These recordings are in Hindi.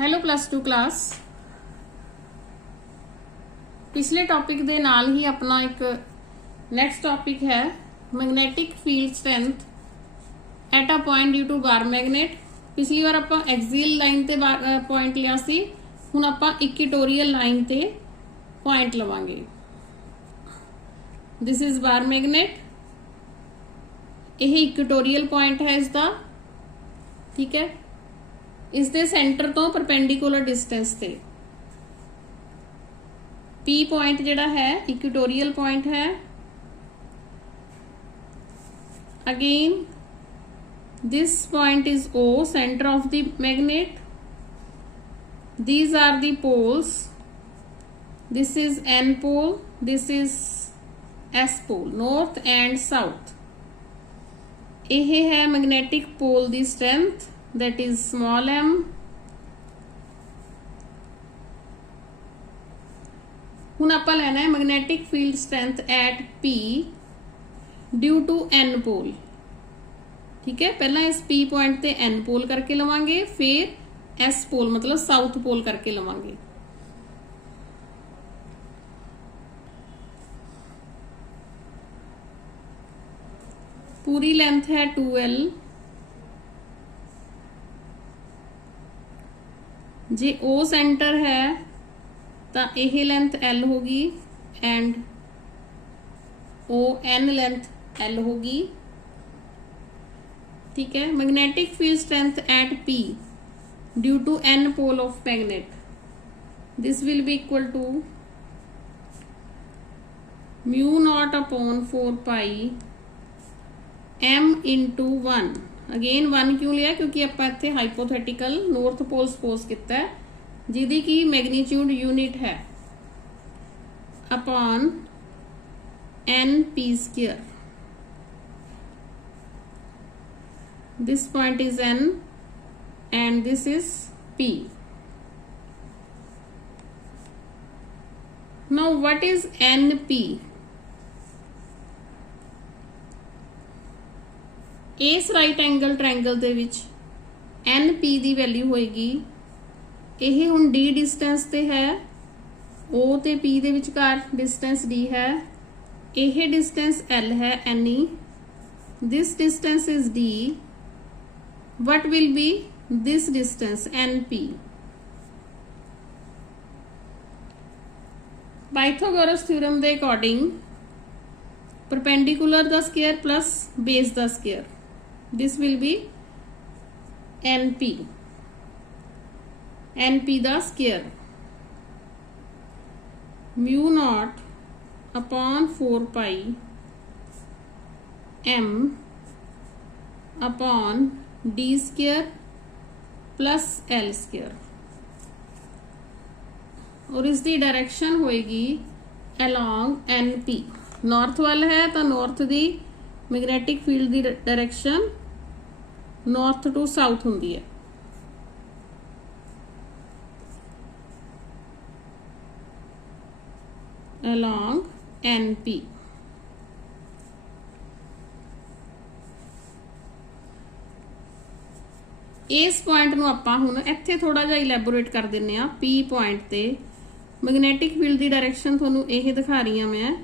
Hello plus two class. पिछले टॉपिक दे नाल ही अपना एक नेक्स्ट टॉपिक है magnetic field strength at a point due to bar magnet. पिछली बार आपां एक्सियल लाइन ते पॉइंट लिया सी, हुण आपां इक्वेटोरियल लाइन ते पॉइंट लवांगे। दिस इज बार मैगनेट, यह इक्वेटोरियल पॉइंट है इसका, ठीक है। इसके सेंटर तो परपेंडिकुलर डिस्टेंस ते P पॉइंट जिहड़ा है इक्वेटोरियल पॉइंट है। Again this point is O, centre of the magnet. These are the poles, this is N pole, this is S pole, north and south. यह है मैग्नेटिक पोल दी strength, that is small m। हुण आपां लेना है magnetic field strength at P due to N pole, ठीक है। पहला इस P पॉइंट ते N पोल करके लवांगे, फिर S पोल मतलब साउथ पोल करके लवांगे। पूरी लेंथ है 2L। जे O सेंटर है तो यह लेंथ L होगी एंड ON लेंथ L होगी, ठीक है। Magnetic field strength at P due to N pole of magnet, this will be equal to mu naught upon 4 pi M into 1। Again 1 क्यों लिया, क्योंकि आपां इत्थे हाइपोथेटिकल नॉर्थ पोल सपोज किया है जिहदी की मैग्नीट्यूड यूनिट है upon NP square. This point is N and this is P। Now what is NP? इस राइट एंगल ट्रायंगल दे विच NP दी वैल्यू होएगी, यह हुण D डिस्टेंस ते है, O ते P दे विचकार डिस्टेंस D है, यह डिस्टेंस L है NE, this distance is D। What will be this distance NP? Pythagoras theorem they according perpendicular the square plus base the square, this will be NP the square, mu naught upon 4 pi M upon D square plus L square। और इसकी डायरेक्शन होएगी along NP। नॉर्थ वाल है तो नॉर्थ दी मैग्नेटिक फील्ड की डायरेक्शन नॉर्थ टू साउथ होंदी है। along NP। इस पॉइंट नूं आपां हुण इत्थे थोड़ा जिहा इलैबोरेट कर दिंने आ। P पॉइंट ते मैग्नेटिक फील्ड की डायरेक्शन तुहानूं यह दिखा रही हां मैं,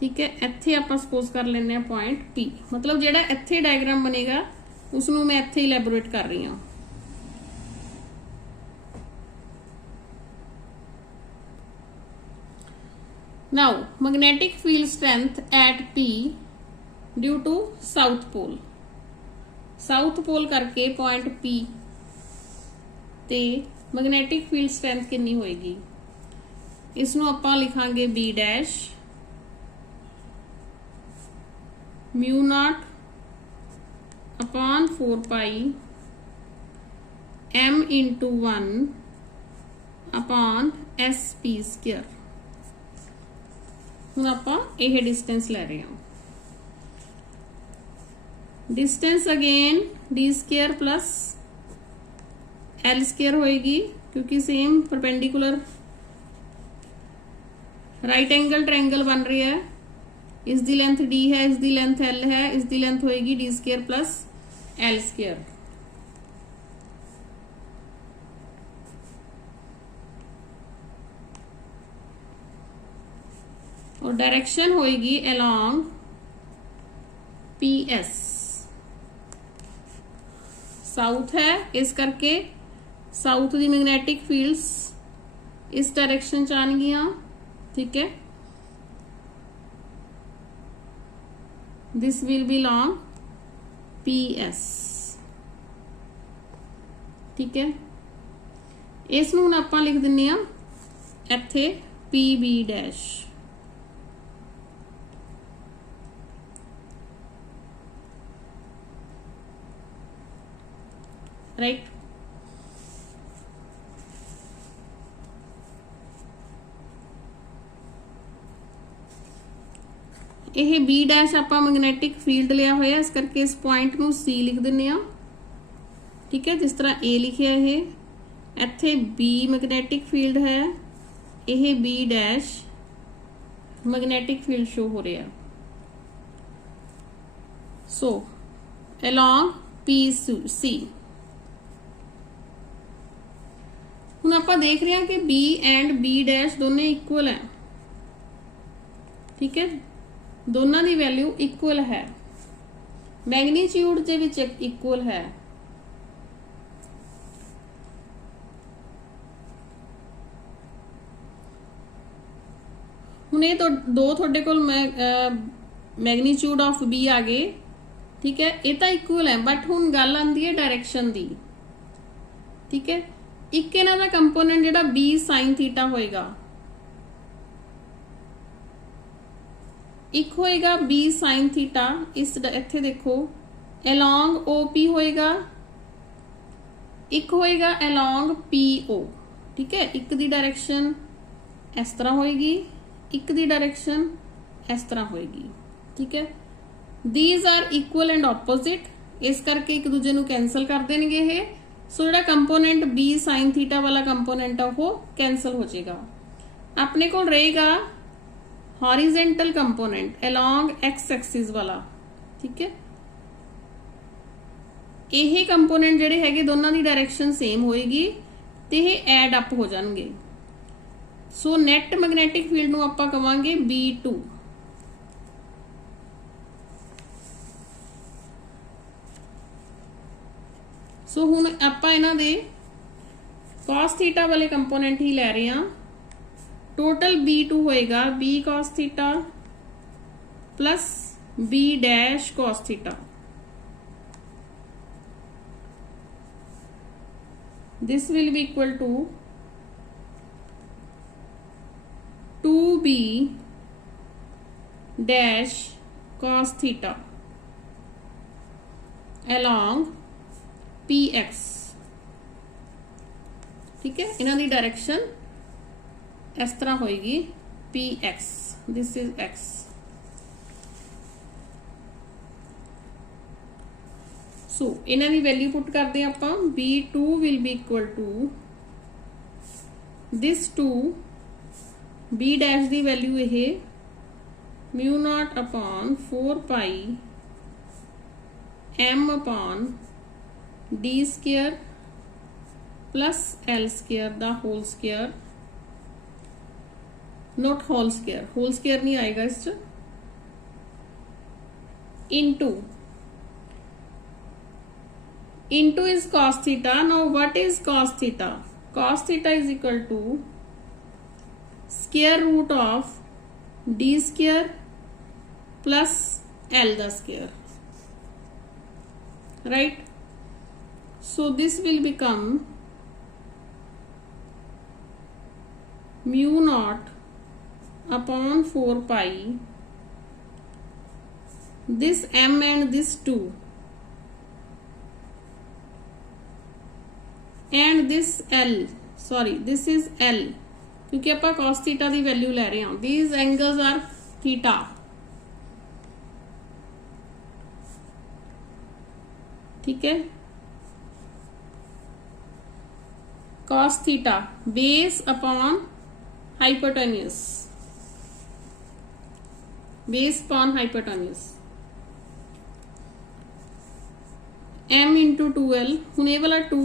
ठीक है। इत्थे आपां सपोज कर लेने पॉइंट P, मतलब जिहड़ा इत्थे डायग्राम बनेगा उसनूं मैं इत्थे इलैबोरेट कर रही हूं। Now magnetic field strength at P due to south pole. South pole करके पॉइंट P ते मैग्नेटिक फील्ड स्ट्रेंथ कितनी होएगी, इसनूं आपां लिखांगे B dash mu naught upon 4 pi M into 1 upon SP square. हुण आपां यह डिस्टेंस ले रहे हैं। Distance again D square plus L square होएगी, क्योंकि same perpendicular right angle triangle बन रही है। इसकी लेंथ D है, इसकी लेंथ L है, इसकी लेंथ होएगी D square plus L square. तो डायरेक्शन होएगी अलोंग PS, साउथ है इस करके साउथ दी मैग्नेटिक फील्ड्स इस डायरेक्शन च आनगियां, ठीक है। This will B long PS, ठीक है। इस नूं आपां लिख दिन्ने आ इत्थे PB डैश, राइट। यह B डैश आपां मैग्नेटिक फील्ड लिया होया, इस करके इस पॉइंट नूं C लिख दिन्ने आ, ठीक है। जिस तरह A लिखिया है, इत्थे B मैग्नेटिक फील्ड है, यह B dash magnetic field show हो रहा। सो अलोंग PC हुण आपां देख रहे हैं कि B एंड B डैश दोनों इक्वल है, ठीक है। दोनों की वैल्यू इक्वल है, मैग्नीट्यूड दे विच इक्वल है। हुण ये तो दो थोड़े कोल मैग्नीट्यूड ऑफ B आ गए, ठीक है। ये तो इक्वल है, बट हुण गल आंदी है डायरेक्शन दी, ठीक है। एक इन्हां दा कंपोनेंट जिहड़ा B sin थीटा होएगा, एक होएगा B sin थीटा, इस इत्थे देखो अलोंग OP होएगा, एक होएगा अलोंग PO, ठीक है। एक दी डायरेक्शन इस तरह होएगी, एक दी डायरेक्शन इस तरह होएगी, ठीक है। These are equal and opposite, इस करके एक दूजे नूं कैंसल कर देणगे ये। सो जिहड़ा कंपोनेंट B sin थीटा वाला कंपोनेंट है वो कैंसल हो जाएगा। अपने को रहेगा horizontal component along X axis वाला, ठीक है। यही कंपोनेंट जिहड़े हैगे दोनों की डायरेक्शन सेम होएगी ते ये एड अप हो जाएंगे। सो नैट मैग्नेटिक फील्ड नूं आपां कहांगे B2, सो हुण आपां इन्हां दे cos थीटा वाले कंपोनेंट ही लै रहे हैं। टोटल B2 होएगा B cos theta plus B dash cos theta, this will be equal to 2B dash cos theta along PX, ठीक है। इन्हां दी डायरेक्शन इस तरह होएगी PX, this is X। So इन्हां दी वैल्यू पुट करते हैं आपां, B2 will be equal to this 2 B dash दी वैल्यू ये mu naught upon 4 pi M upon D square plus L square दा whole square, not whole square नहीं आएगा इस into is cos theta. Now what is cos theta? Cos theta is equal to square root of D square plus L दा square, right. So this will become mu naught upon 4 pi this M and this 2 and this L, sorry this is L, क्योंकि आप cos थीटा की वैल्यू ले रहे हैं। these angles are theta, ठीक है। cos theta base upon hypotenuse, base upon hypotenuse M into 2L। हुण ये वाला 2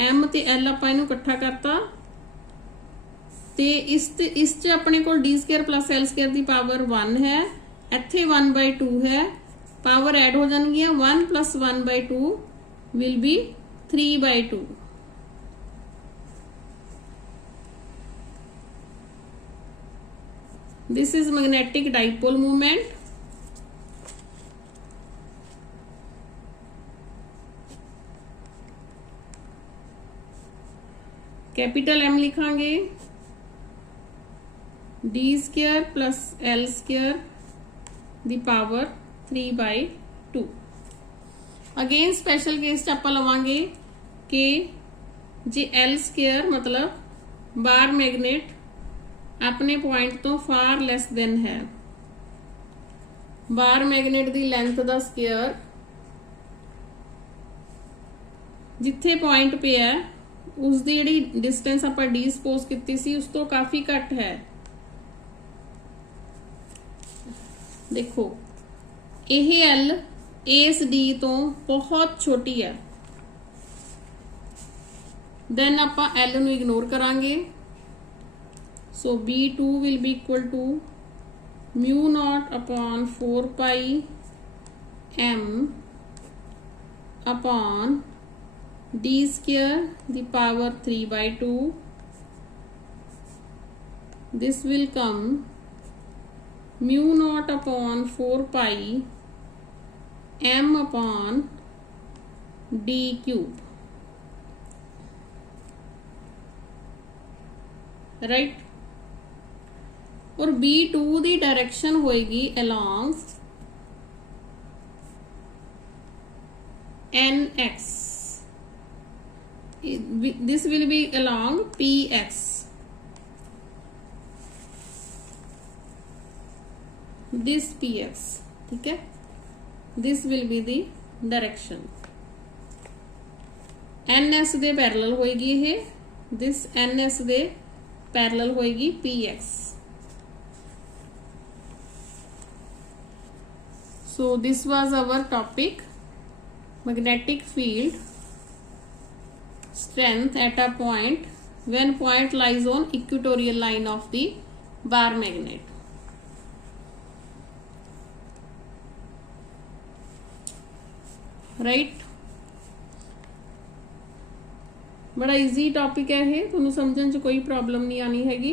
M ते L आपां इहनूं इकट्ठा करता ਤੇ ਇਸ ਚ ਆਪਣੇ ਕੋਲ d square plus l square ਦੀ ਪਾਵਰ 1 ਹੈ, ਇੱਥੇ 1/2 ਹੈ, ਪਾਵਰ ਐਡ ਹੋ ਜਾਣਗੀਆਂ 1 plus 1/2 will be 3/2. This is magnetic dipole moment. Capital M लिखांगे d square plus l square the power 3/2. Again special case च आपां लवांगे कि जे l स्क्वायर मतलब बार मैगनेट अपने पॉइंट तो फार लैस देन है, बार मैगनेट दी लेंथ दा स्क्वायर जिथे पॉइंट पे है उसकी जिहड़ी डिस्टेंस आपां डी सपोज कीती सी उस तो काफ़ी घट है। देखो यह एल इस डी तो बहुत छोटी है, देन आपां एल नूं इग्नोर करांगे। So B2 will be equal to mu naught upon 4 pi m upon d square the power 3/2. This will come mu naught upon 4 pi m upon d cube, right? और B2 दी डायरेक्शन होएगी along NX. This will be along PX. This PX, ठीक है? This will be the direction. NS they parallel होएगी ये, this NS दे पैरेलल होएगी PX. So this was our topic, magnetic field strength at a point when point lies on equatorial line of the bar magnet. Right? बड़ा इजी टॉपिक है ये, तुहानू समझण च कोई प्रॉब्लम नहीं आनी हैगी।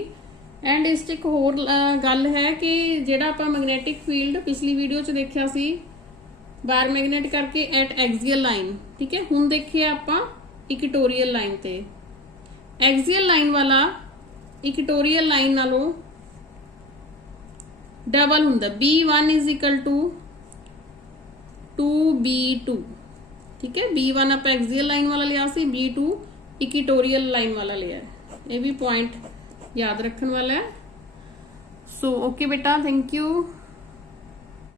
एंड इस च एक होर गल है कि जिहड़ा आपां मैगनेटिक फील्ड पिछली वीडियो च देखिया सी बार मैगनेट करके एट एक्सियल लाइन, ठीक है, हुण देखिए आपां इक्वेटोरियल लाइन ते। एक्सियल लाइन वाला इक्वेटोरियल लाइन नालों डबल हुंदा, B1 is equal to 2B2, ठीक है। B1 आप एक्सियल लाइन वाला लिया सी, B2 इक्वेटोरियल लाइन वाला लिया है, ये भी पॉइंट याद रखने वाला है। सो ओके बेटा, थैंक यू।